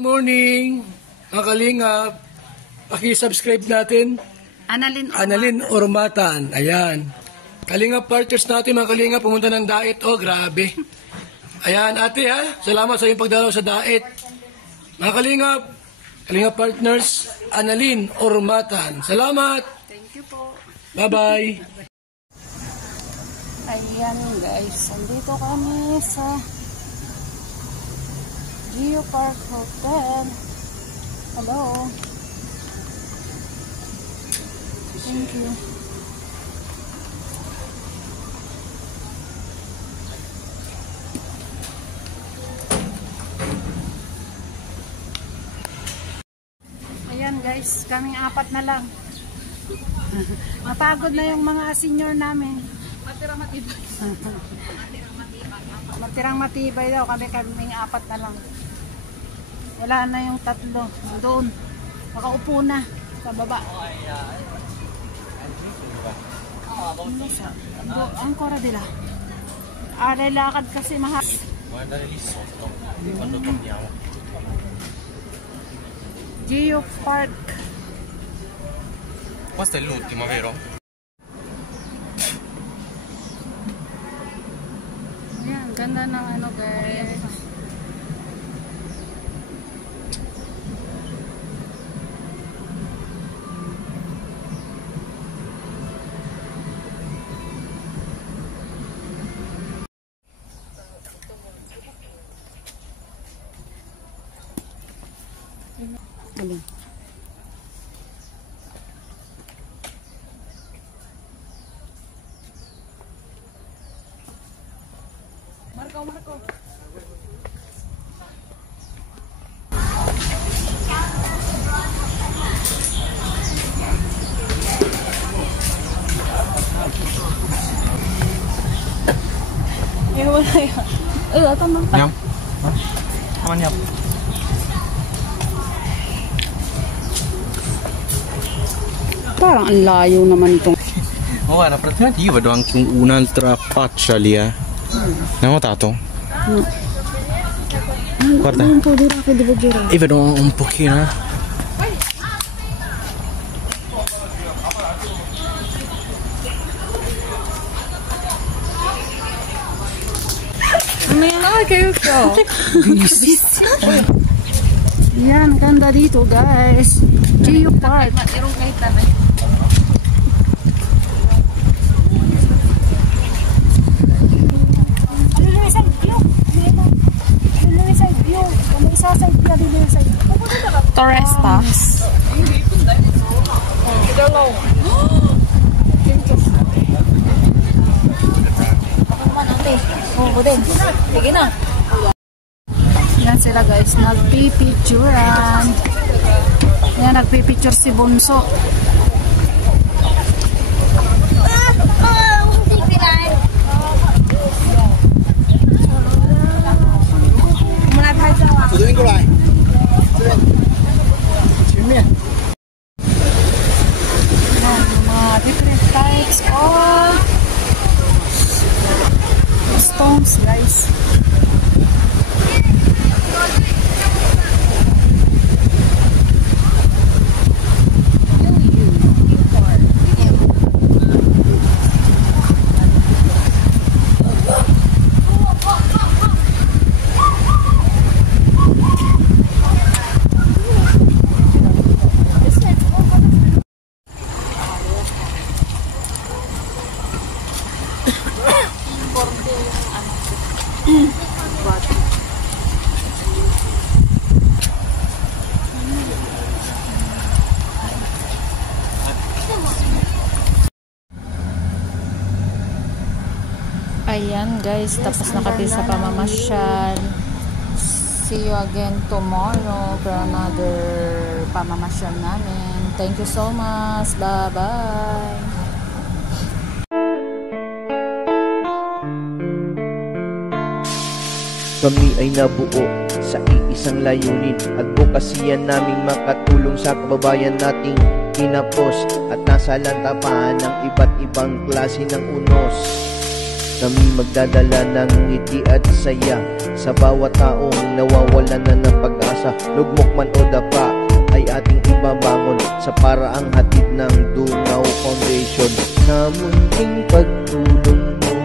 Morning, mga kalingap. Paki-subscribe natin. Annalyn Ormatan. Ayan. Kalingap partners natin, mga kalingap. Pumunta ng Daet. Oh, grabe. Ayan, ate ha. Salamat sa iyong pagdalaw sa Daet. Mga kalingap. Kalingap partners, Annalyn Ormatan. Salamat. Thank you po. Bye-bye. Ayan guys, andito kami sa Geopark Hotel. Hello. Thank you. Ayan guys, kaming apat na lang. Mapagod na yung mga senior namin. Matirang matibay. Matirang matibay daw. Kaming apat na lang. Wala na yung tatlo. Doon. Nakaupo na. Sa baba. Ang kora dila. Lakad kasi mahal. Geopark. Questo è l'ultimo, vero? Ayan, ganda ng ano guys. Alin? Marco. Wala yan. Tama. Andiamo? Andiamo. Parang ang layo naman itong. Oh, guarda, praticamente io vedo anche un'altra faccia lì, eh. L'hai notato? No. Guarda. Un po' di rapido devo girare. Io vedo un pochino, eh. Yan, ganda dito guys. Geopark. Torestas. Yan sila guys, nagpipicturean. Yan, nagpipicture si Bunso. Mga different types of stones guys. Ayan guys, tapos na kami sa pamamasyal. See you again tomorrow for another pamamasyal namin. Thank you so much. Bye-bye. Kami ay nabuo sa iisang layunin. Advokasya naming makatulong sa kababayan nating kinapos at nasa lantapan ng iba't ibang klase ng unos. Kami magdadala ng ngiti at saya sa bawat taong nawawalan na ng pag-asa. nasa lugmok man o dapa ay ating ibabangon sa paraang hatid ng Dungaw Foundation. Sa munting pagtulong mo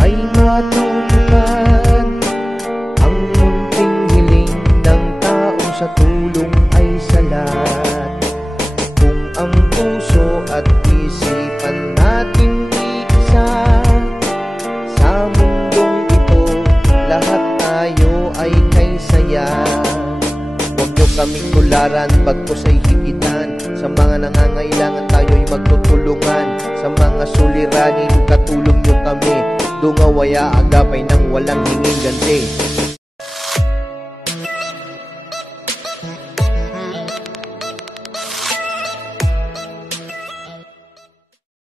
ay matutupad ang munting hiling ng taong sa tulong ay salat. Kung ang puso at isipan natin iisa, sa mundong ito lahat tayo ay kay saya. Huwag nyo kaming tularan, bagkus ay higitan. Sa mga nangangailangan tayo'y magtutulungan. Sa mga suliranin, katulong nyo kami. Dungawaya agapay ng walang hinging ganti.